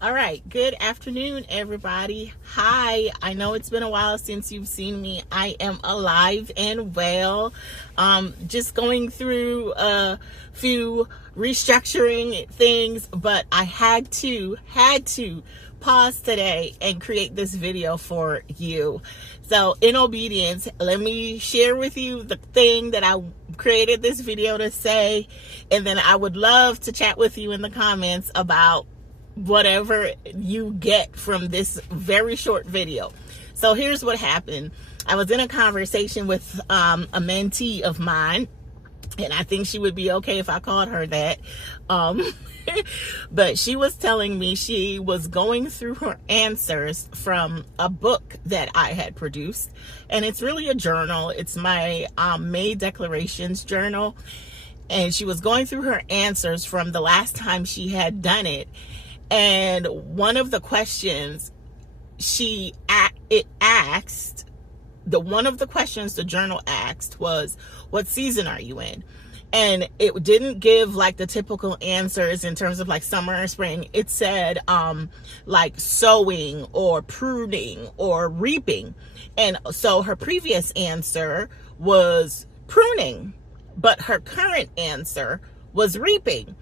All right, good afternoon, everybody. Hi, I know it's been a while since you've seen me. I am alive and well. Just going through a few restructuring things, but I had to pause today and create this video for you. So in obedience, let me share with you the thing that I created this video to say, and then I would love to chat with you in the comments about whatever you get from this very short video. So here's what happened. I was in a conversation with a mentee of mine, and I think she would be okay if I called her that. But she was telling me she was going through her answers from a book that I had produced. And it's really a journal. It's my May declarations journal. And she was going through her answers from the last time she had done it. And one of the questions one of the questions the journal asked was, what season are you in? And it didn't give like the typical answers in terms of like summer or spring. It said like sowing or pruning or reaping. And so her previous answer was pruning, but her current answer was reaping.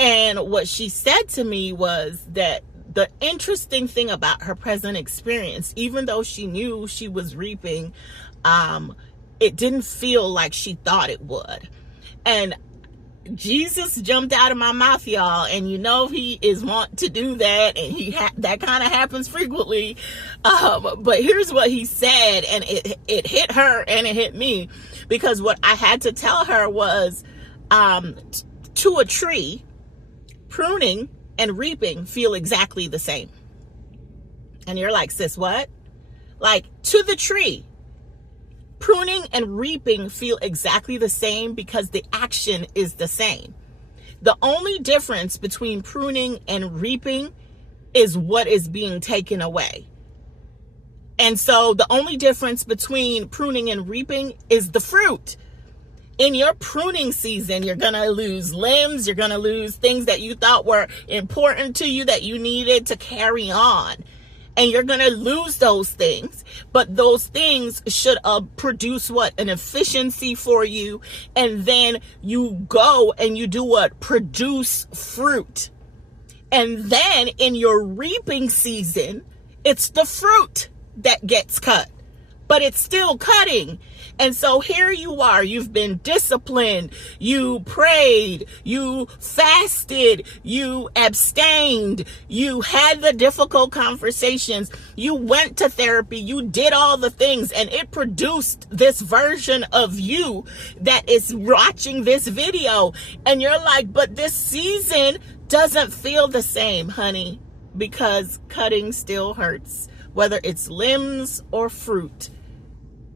And what she said to me was that the interesting thing about her present experience, even though she knew she was reaping, it didn't feel like she thought it would. And Jesus jumped out of my mouth, y'all, and you know he is wont to do that, and that kind of happens frequently. But here's what he said, and it hit her and it hit me, because what I had to tell her was, to a tree, pruning and reaping feel exactly the same. And you're like, sis, what? Like, to the tree, pruning and reaping feel exactly the same because the action is the same. The only difference between pruning and reaping is what is being taken away. And so the only difference between pruning and reaping is the fruit. In your pruning season, you're going to lose limbs. You're going to lose things that you thought were important to you that you needed to carry on. And you're going to lose those things. But those things should produce what? An efficiency for you. And then you go and you do what? Produce fruit. And then in your reaping season, it's the fruit that gets cut. But it's still cutting. And so here you are, you've been disciplined, you prayed, you fasted, you abstained, you had the difficult conversations, you went to therapy, you did all the things, and it produced this version of you that is watching this video. And you're like, but this season doesn't feel the same, honey, because cutting still hurts, whether it's limbs or fruit.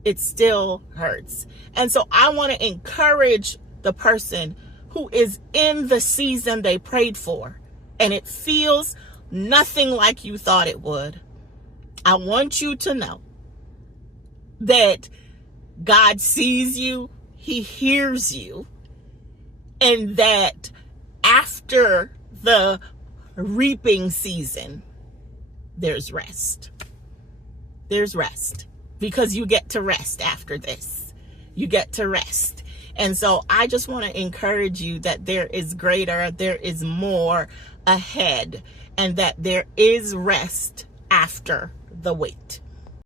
It still hurts. And so I want to encourage the person who is in the season they prayed for, and it feels nothing like you thought it would. I want you to know that God sees you, he hears you, and that after the reaping season, there's rest. There's rest. Because you get to rest after this. You get to rest. And so I just want to encourage you that there is greater, there is more ahead, and that there is rest after the wait.